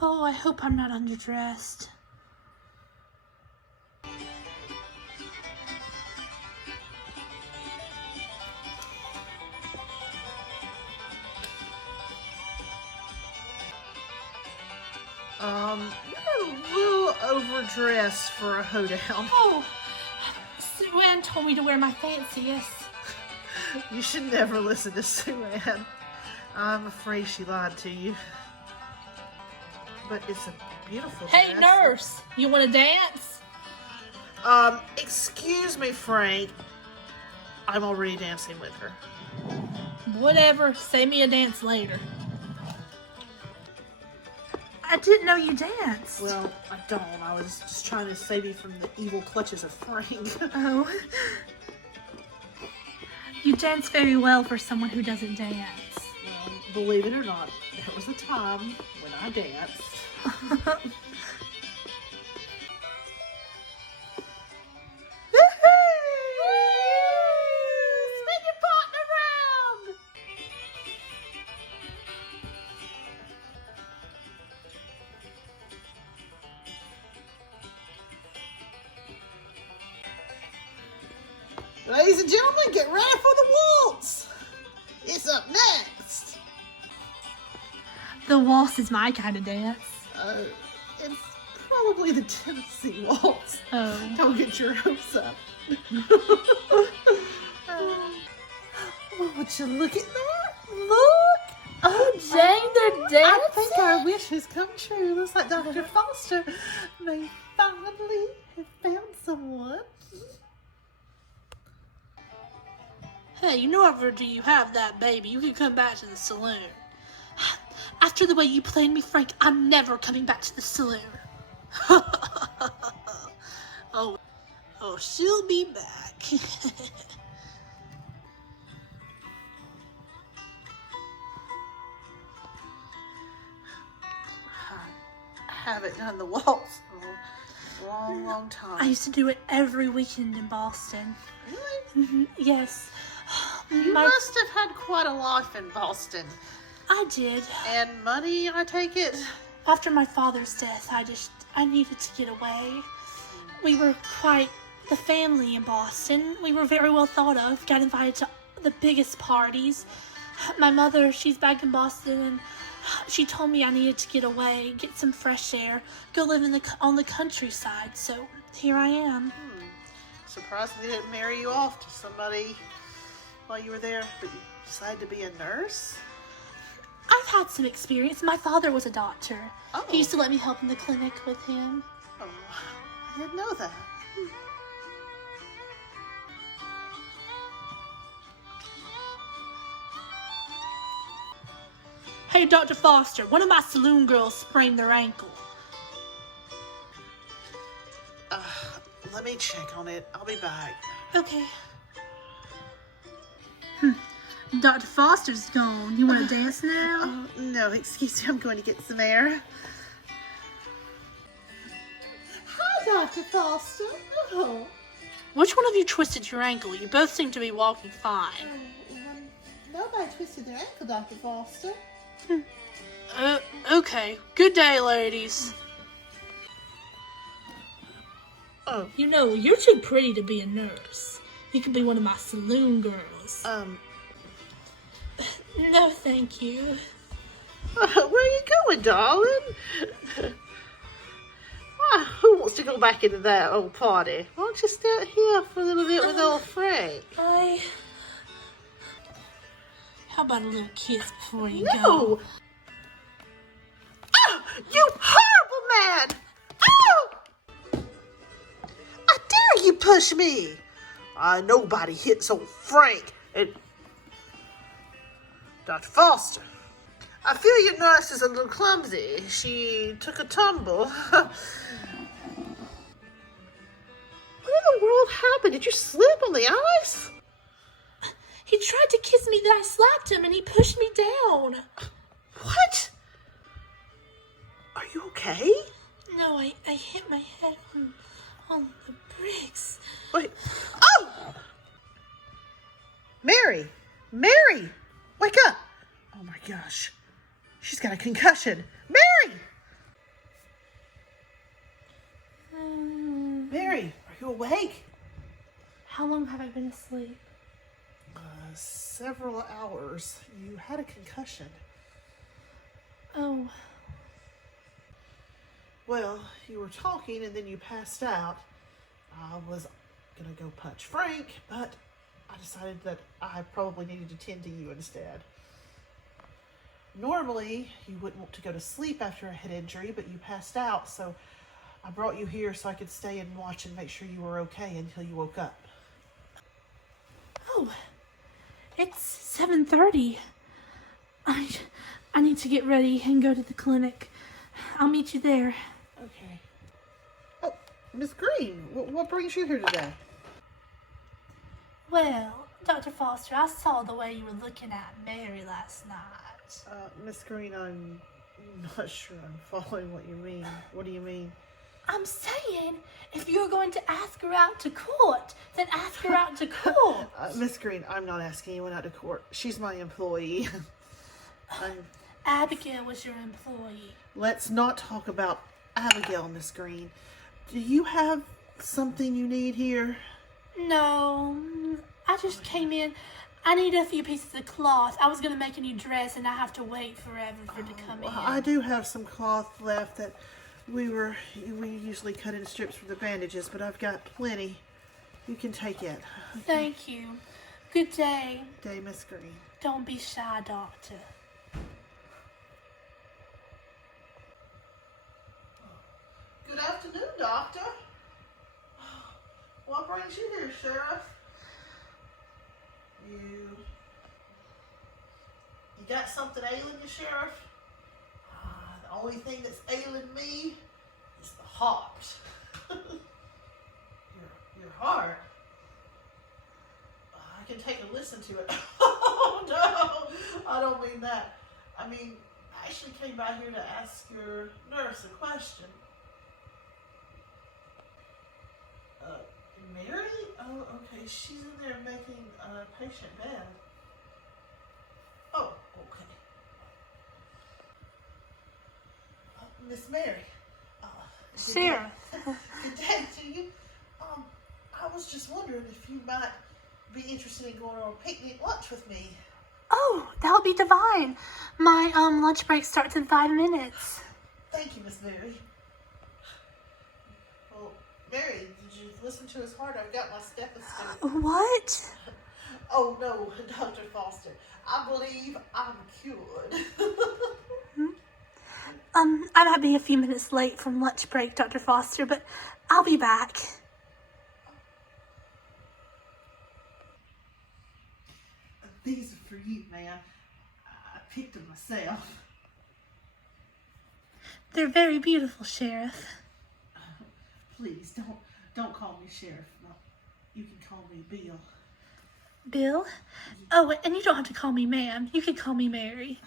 Oh, I hope I'm not underdressed. You're a little overdressed for a hoedown. Oh, Sue Ann told me to wear my fanciest. You should never listen to Sue Ann. I'm afraid she lied to you. But it's a beautiful Hey, dress. nurse, you want to dance? Excuse me, Frank. I'm already dancing with her. Whatever, save me a dance later. I didn't know you danced. Well, I don't. I was just trying to save you from the evil clutches of Frank. Oh. You dance very well for someone who doesn't dance. Well, believe it or not, there was a time when I danced. Spin your partner around! Ladies and gentlemen, get ready for the waltz! It's up next! The waltz is my kind of dance. It's probably the Tennessee waltz. Oh. Don't get your hopes up. Oh, would you look at that? Look! Oh, Jane, they're dancing! I think our wish has come true. Looks like Dr. Foster may finally have found someone. Hey, you know after you have that baby, you can come back to the saloon. After the way you played me, Frank, I'm never coming back to the saloon. Oh, she'll be back. I haven't done the waltz for a long, long time. I used to do it every weekend in Boston. Really? Yes. You must have had quite a life in Boston. I did. And money, I take it? After my father's death, I needed to get away. We were quite the family in Boston. We were very well thought of, got invited to the biggest parties. My mother, she's back in Boston, and she told me I needed to get away, get some fresh air, go live on the countryside. So here I am. Surprised they didn't marry you off to somebody while you were there, but you decided to be a nurse? I've had some experience. My father was a doctor. Oh. He used to let me help in the clinic with him. Oh, I didn't know that. Hey, Dr. Foster, one of my saloon girls sprained their ankle. Let me check on it. I'll be back. Okay. Dr. Foster's gone. You want to dance now? No, excuse me. I'm going to get some air. Hi, Dr. Foster. Oh. Which one of you twisted your ankle? You both seem to be walking fine. Nobody twisted their ankle, Dr. Foster. Okay. Good day, ladies. Oh. You know, you're too pretty to be a nurse. You could be one of my saloon girls. No, thank you. Where are you going, darling? Who wants to go back into that old party? Why don't you stay out here for a little bit with old Frank? How about a little kiss before you No! go? Oh, you horrible man! Oh! I dare you push me! Nobody hits old Frank. And Dr. Foster, I feel your nurse is a little clumsy. She took a tumble. What in the world happened? Did you slip on the ice? He tried to kiss me, then I slapped him and he pushed me down. What? Are you okay? No, I hit my head on the bricks. Wait. Oh! Mary! Mary! Wake up! Oh my gosh. She's got a concussion. Mary! How long have I been asleep? Several hours. You had a concussion. Oh, Well, you were talking and then you passed out. I was gonna go punch Frank, but I decided that I probably needed to tend to you instead. Normally, you wouldn't want to go to sleep after a head injury, but you passed out, so I brought you here so I could stay and watch and make sure you were okay until you woke up. oh, it's 7:30. I need to get ready and go to the clinic. I'll meet you there. Okay. Oh, Miss Green, what brings you here today? Well, Dr. Foster, I saw the way you were looking at Mary last night. Miss Green, I'm not sure I'm following what you mean. What do you mean? I'm saying, if you're going to ask her out to court, then ask her out to court. Miss Green, I'm not asking anyone out to court. She's my employee. Abigail was your employee. Let's not talk about Abigail, Miss Green. Do you have something you need here? No, I just came in. I need a few pieces of cloth. I was going to make a new dress, and I have to wait forever for it to come in. I do have some cloth left that we usually cut in strips for the bandages, but I've got plenty. You can take it. Thank you. Good day. Day, Miss Green. Don't be shy, Doctor. Good afternoon, Doctor. What brings you here, Sheriff? You got something ailing you, Sheriff? The only thing that's ailing me is the heart. your heart? I can take a listen to it. Oh, no, I don't mean that. I mean, I actually came by here to ask your nurse a question. Mary? Oh, okay. She's in there making a patient bed. Oh, okay. Miss Mary. Sheriff. Good day to you. I was just wondering if you might be interested in going on a picnic lunch with me. Oh, that would be divine. My lunch break starts in 5 minutes. Thank you, Miss Mary. Well, Mary, did you listen to his heart? I've got my stethoscope. What? Oh, no, Dr. Foster. I believe I'm cured. I might be a few minutes late from lunch break, Dr. Foster, but I'll be back. These are for you, ma'am. I picked them myself. They're very beautiful, Sheriff. Please, don't call me Sheriff. No, you can call me Bill. Bill? Oh, and you don't have to call me ma'am. You can call me Mary.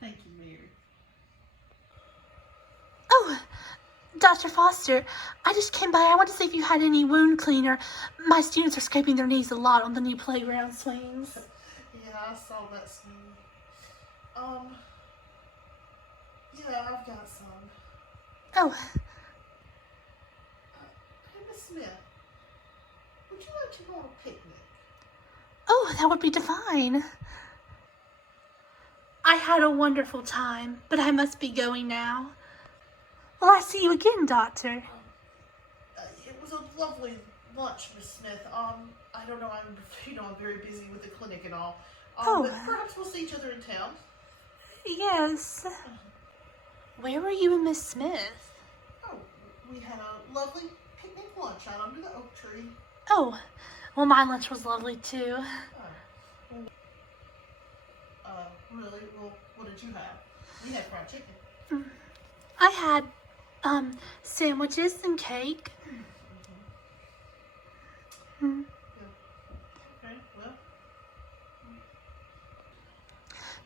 Thank you, Mary. Oh, Dr. Foster, I just came by. I want to see if you had any wound cleaner. My students are scraping their knees a lot on the new playground swings. Yeah, I saw that soon. Yeah, I've got some. Oh, Hey, Miss Smith, would you like to go on a picnic? oh, that would be divine. I had a wonderful time, but I must be going now. Will I see you again, Doctor? It was a lovely lunch, Miss Smith. I don't know, I'm very busy with the clinic and all. But perhaps we'll see each other in town. Yes. Where were you and Miss Smith? Oh, we had a lovely picnic lunch out under the oak tree. Oh, well, my lunch was lovely too. Really? Well, what did you have? We had fried chicken. I had, sandwiches and cake. Yeah. Okay, well.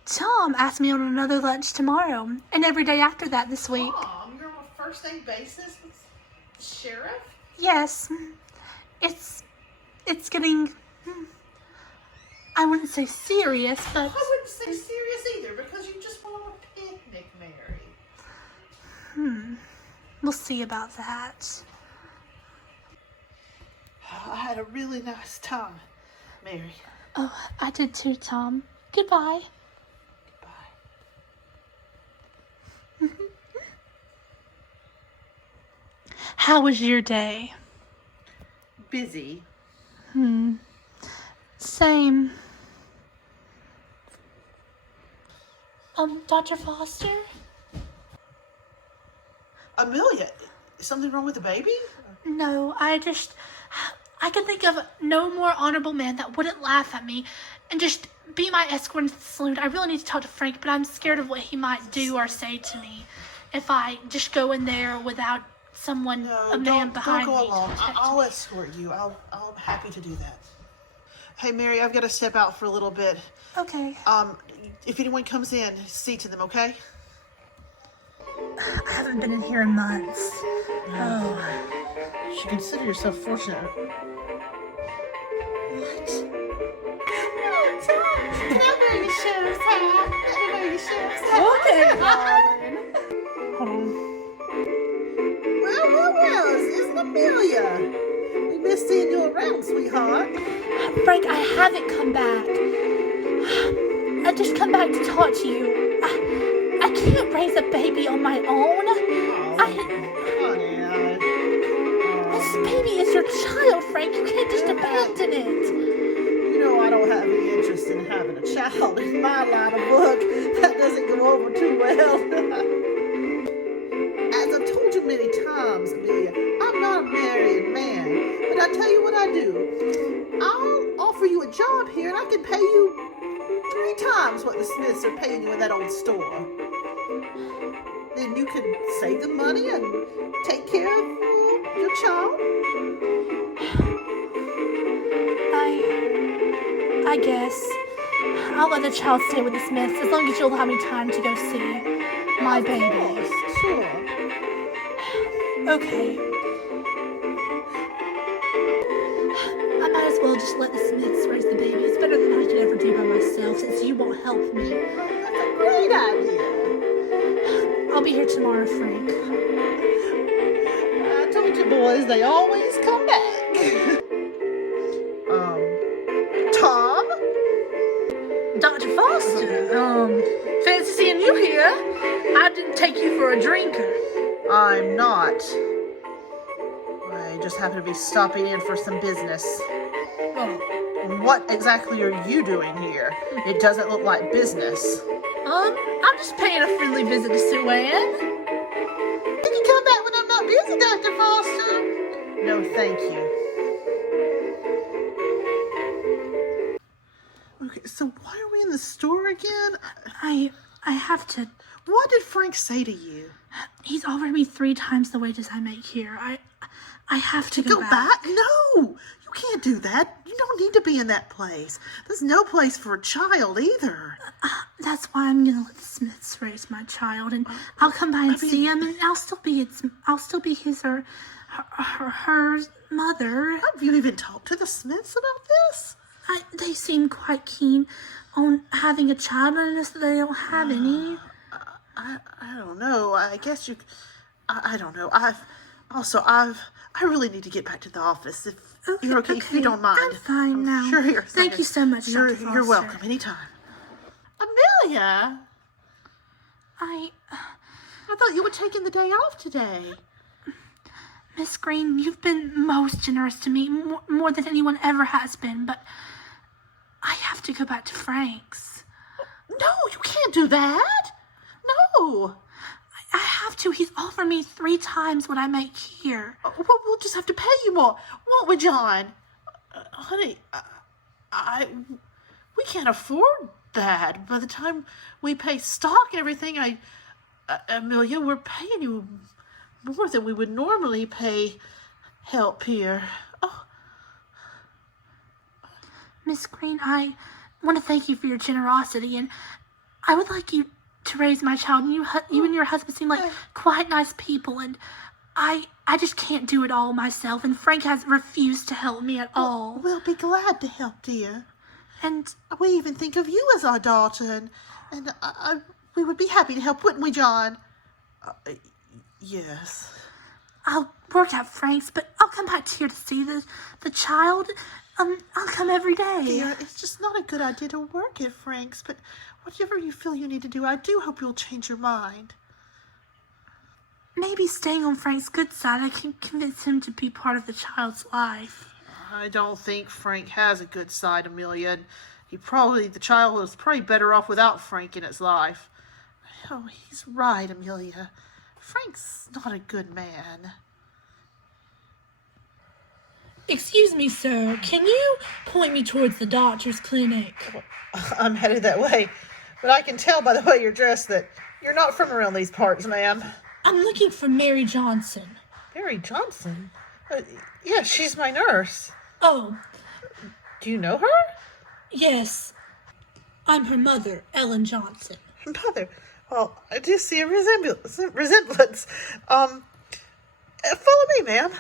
Tom asked me on another lunch tomorrow, and every day after that this week. Mom, you're on a first name basis with the sheriff? Yes, it's getting, I wouldn't say serious, but... I wouldn't say serious either, because you just went on a picnic, Mary. We'll see about that. I had a really nice time, Mary. Oh, I did too, Tom. Goodbye. Goodbye. How was your day? Busy. Same. Dr. Foster? Amelia, is something wrong with the baby? No, I can think of no more honorable man that wouldn't laugh at me and just be my escort into the saloon. I really need to talk to Frank, but I'm scared of what he might do or say to me if I just go in there without someone, a man behind me. Don't go alone. to protect I'll me. escort you. I'm happy to do that. Hey, Mary, I've got to step out for a little bit. Okay. If anyone comes in, see to them, okay? I haven't been in here in months. Oh. You should consider yourself fortunate. What? Can I wear your sheriff's hat? Let me wear your sheriff's hat. Okay, darling. Hold on. Well, it's Amelia. We missed seeing you around, sweetheart. Frank, I haven't come back. I just come back to talk to you. I can't raise a baby on my own. This baby is your child, Frank. You can't just abandon it. You know I don't have any interest in having a child in my line of work. That doesn't go over too well. As I've told you many times, Amelia, I'm not a married man. But I tell you what I do. I'll offer you a job here and I can pay you 3 times what the Smiths are paying you in that old store. Then you can save the money and take care of your child. I guess. I'll let the child stay with the Smiths as long as you'll allow me time to go see my baby. Sure. Okay. I might as well just let the Smiths raise the baby. It's better than I could ever do by myself since you won't help me. That's a great idea. I'll be here tomorrow, Frank. I told you boys, they always come back. Tom? Dr. Foster, fancy seeing you here. I didn't take you for a drinker. I'm not. I just happen to be stopping in for some business. Oh. What exactly are you doing here? It doesn't look like business. I'm just paying a friendly visit to Sue Ann. Can you come back when I'm not busy, Dr. Foster? No, thank you. Okay, so why are we in the store again? I have to. What did Frank say to you? He's offered me 3 times the wages I make here. I have to go back? No! You can't do that. You don't need to be in that place. There's no place for a child either. That's why I'm gonna let the Smiths raise my child, and I'll come by and see him, and I'll still be his or her mother. Have you even talked to the Smiths about this? They seem quite keen on having a child, and I notice that they don't have any. I don't know. I guess you. I don't know. I really need to get back to the office. If you're okay, if you don't mind. I'm fine now. Sure, here. Thank you so much, Dr. Foster. You're welcome. Anytime. Amelia, I thought you were taking the day off today. Miss Green, you've been most generous to me, more than anyone ever has been, but I have to go back to Frank's. No, you can't do that. No. I have to. He's offered me 3 times what I make here. We'll just have to pay you more, won't we, John? Honey, we can't afford that. By the time we pay stock and everything, Amelia, we're paying you more than we would normally pay help here. Oh. Miss Green, I want to thank you for your generosity, and I would like you to raise my child. And you and your husband seem like quite nice people, and I just can't do it all myself, and Frank has refused to help me at all. We'll be glad to help, dear. And we even think of you as our daughter, and we would be happy to help, wouldn't we, John? Yes. I'll work at Frank's, but I'll come back here to see the child. I'll come every day. Dear, it's just not a good idea to work at Frank's, but whatever you feel you need to do, I do hope you'll change your mind. Maybe staying on Frank's good side, I can convince him to be part of the child's life. I don't think Frank has a good side, Amelia. And the child is probably better off without Frank in its life. Oh, he's right, Amelia. Frank's not a good man. Excuse me, sir. Can you point me towards the doctor's clinic? I'm headed that way, but I can tell by the way you're dressed that you're not from around these parts, ma'am. I'm looking for Mary Johnson. Mary Johnson? Yeah, she's my nurse. Oh, Do you know her? yes. I'm her mother, Ellen Johnson. Mother. Well, I do see a resemblance. Follow me, ma'am.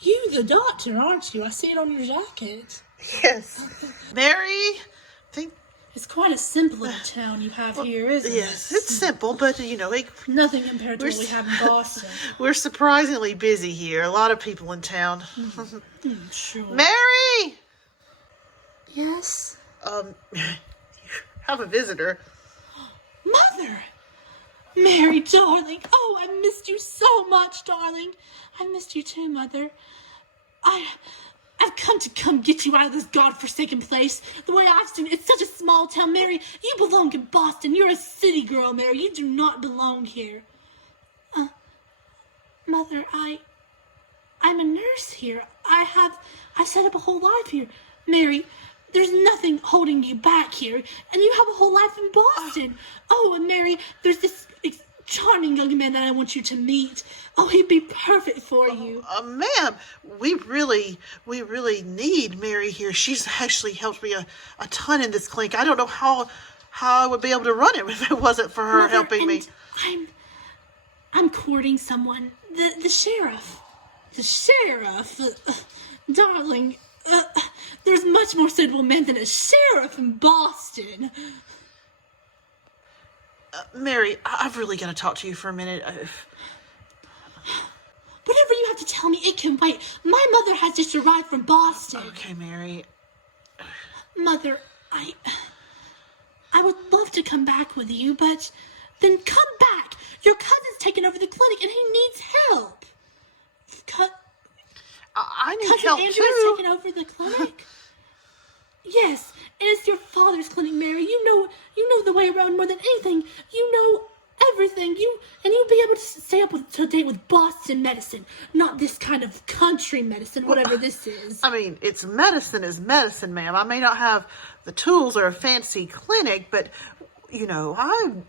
You the doctor, aren't you? I see it on your jacket. Yes. Mary, think. It's quite a simple little town you have here, isn't Yes, it? it's simple, but Nothing compared to what we have in Boston. we're surprisingly busy here. A lot of people in town. Sure. Mary! Yes? You have a visitor. Mother! Mary, darling. Oh, I missed you so much, darling. I missed you too, Mother. I've come get you out of this godforsaken place. The way I've seen it, it's such a small town, Mary. You belong in Boston. You're a city girl, Mary. You do not belong here. Mother, I'm a nurse here. I've set up a whole life here. Mary, there's nothing holding you back here, and you have a whole life in Boston. Oh, and Mary, there's this charming young man that I want you to meet. Oh, he'd be perfect for you. Ma'am, we really need Mary here. She's actually helped me a ton in this clinic. I don't know how I would be able to run it if it wasn't for her Mother, helping me. I'm courting someone. The sheriff. The sheriff. Darling, there's much more suitable men than a sheriff in Boston. Mary, I've really got to talk to you for a minute. Whatever you have to tell me, it can wait. My mother has just arrived from Boston. Okay, Mary. Mother, I would love to come back with you, but then come back. Your cousin's taken over the clinic and he needs help. I need Cousin help Andrew too. has taken over the clinic? Yes, and it's your father's clinic, Mary. You know the way around more than anything. You know everything. You'll be able to stay up to date with Boston medicine, not this kind of country medicine, whatever this is. I mean, it's medicine is medicine, ma'am. I may not have the tools or a fancy clinic, but I'm.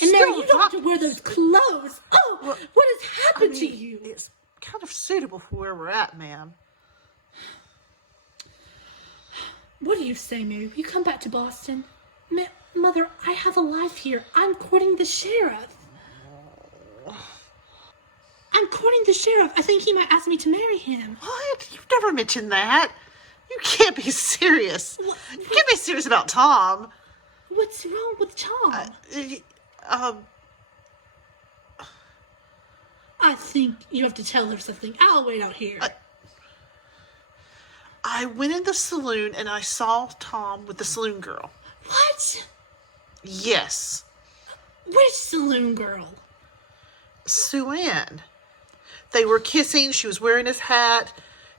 And Mary, you don't have to wear those clothes. Oh, what has happened to you? It's kind of suitable for where we're at, ma'am. What do you say, Mary? Will you come back to Boston? Mother, I have a life here. I'm courting the sheriff. I think he might ask me to marry him. What? You've never mentioned that. You can't be serious. You can't be serious about Tom. What's wrong with Tom? I think you have to tell her something. I'll wait out here. I went in the saloon and I saw Tom with the saloon girl. What? Yes. Which saloon girl? Sue Ann. They were kissing. She was wearing his hat.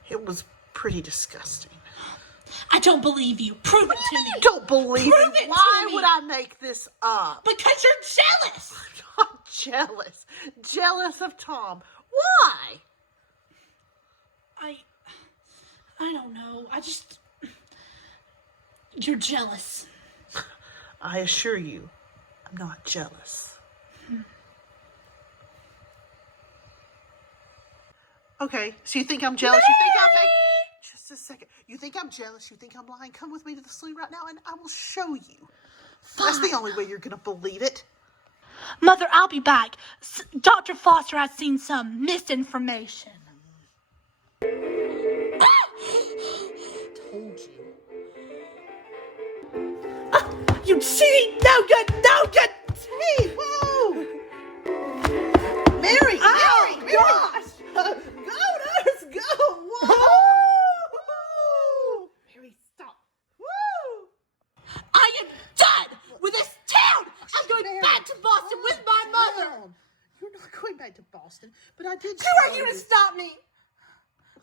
It was pretty disgusting. I don't believe you. Prove it to me. You don't believe Prove me. it to Why me. would I make this up? Because you're jealous. I'm jealous. Jealous of Tom. Why? I don't know. You're jealous. I assure you, I'm not jealous. Okay, so you think I'm jealous? You think I'm just a second. You think I'm jealous? You think I'm lying? Come with me to the saloon right now and I will show you. That's the only way you're going to believe it. Mother, I'll be back. Dr. Foster has seen some misinformation. Told you. You cheating! No good! Hey, whoa! Mary! to Boston with my mother. Down. You're not going back to Boston, but I did. Who are you to stop me?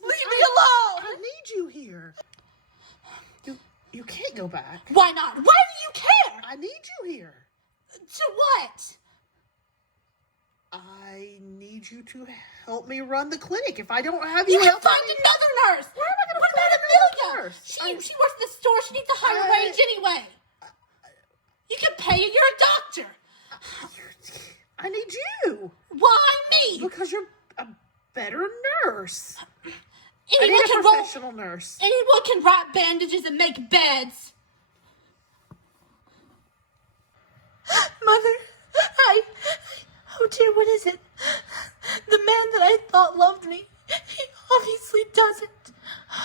Leave me alone. I need you here. You can't go back. Why not? Why do you care? I need you here. To what? I need you to help me run the clinic. If I don't have you, You can help find me. another nurse. Where am I going to What find about another Amelia? nurse? She works at the store. She needs a higher wage anyway. You can pay it. You're a doctor. I need you Why me? because you're a better nurse. I Anyone need a can roll. professional nurse. Anyone can wrap bandages and make beds. Mother, oh dear, what is it? The man that I thought loved me, he obviously doesn't.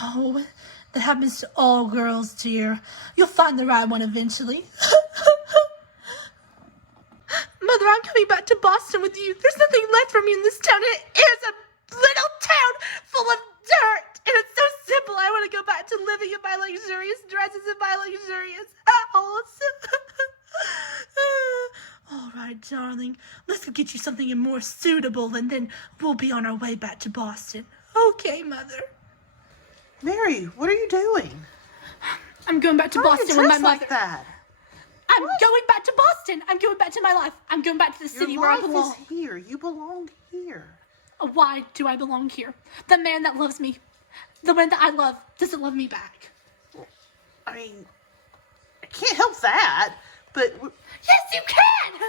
Oh, that happens to all girls, dear. You'll find the right one eventually. Mother, I'm coming back to Boston with you. There's nothing left for me in this town. It is a little town full of dirt. And it's so simple. I want to go back to living in my luxurious dresses and my luxurious house. All right, darling. Let's go get you something more suitable, and then we'll be on our way back to Boston. Okay, Mother. Mary, what are you doing? I'm going back to Why are you Boston with my dressed mother. like that? I'm going back to Boston. I'm going back to my life. I'm going back to the city Your where I life belong. is here. You belong here. Why do I belong here? The man that loves me, the man that I love, doesn't love me back. I mean, I can't help that, but Yes, you can!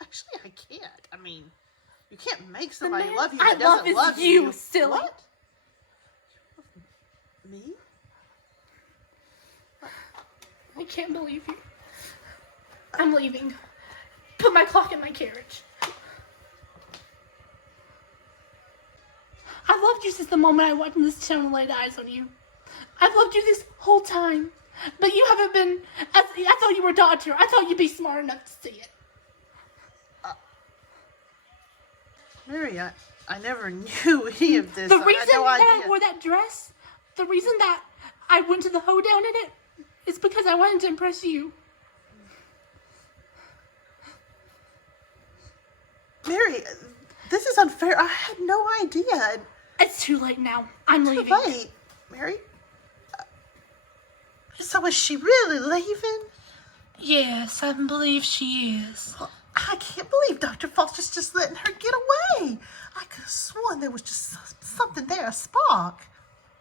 actually, I can't. I mean, you can't make somebody man love you I that doesn't love is love you, silly. What? Me? I can't believe you. I'm leaving. Put my clock in my carriage. I loved you since the moment I walked in this town and laid eyes on you. I've loved you this whole time. But you haven't been... I thought you were a doctor. I thought you'd be smart enough to see it. Mary, I never knew any of this. The I reason had no that I idea. wore that dress, the reason that I went to the hoedown in it, is because I wanted to impress you. Mary, this is unfair. I had no idea. It's too late now. I'm leaving. Wait, Mary? So is she really leaving? Yes, I believe she is. I can't believe Dr. Foster's just letting her get away. I could have sworn there was just something there, a spark.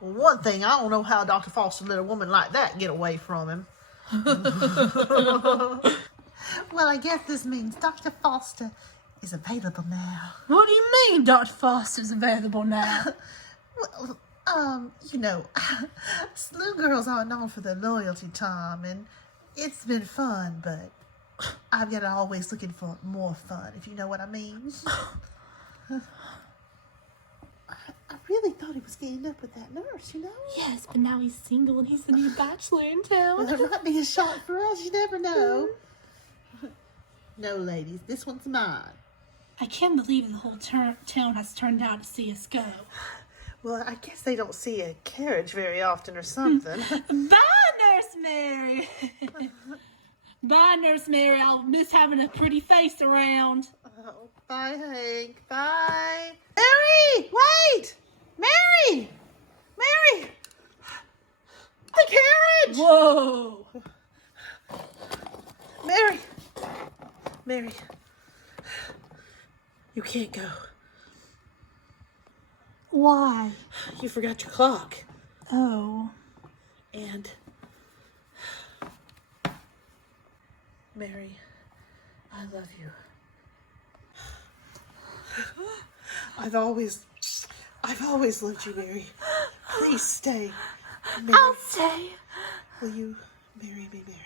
Well, one thing, I don't know how Dr. Foster let a woman like that get away from him. Well, I guess this means Dr. Foster is available now. What do you mean Dr. Foster's available now? Well, you know, SLU girls aren't known for their loyalty, Tom, and it's been fun, but I've got always looking for more fun, if you know what I mean. I really thought he was getting up with that nurse, you know? Yes, but now he's single and he's the new bachelor in Well, town. there might be a shot for us, you never know. No, ladies, this one's mine. I can't believe the whole town has turned out to see us go. Well, I guess they don't see a carriage very often or something. Bye, Nurse Mary. Bye, Nurse Mary. I'll miss having a pretty face around. Oh, bye, Hank. Bye. Mary! Wait! Mary! Mary! The carriage! Whoa. Mary! Mary. You can't go. Why? You forgot your clock. Oh. And... Mary, I love you. I've always loved you, Mary. Please stay. Mary, I'll stay. will you marry me, Mary?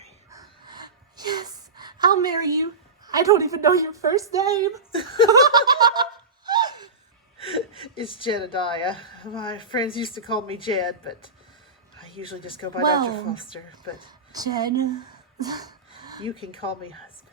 Yes, I'll marry you. I don't even know your first name. It's Jedediah. My friends used to call me Jed, but I usually just go by Well. Dr. Foster. But Jed. you can call me husband.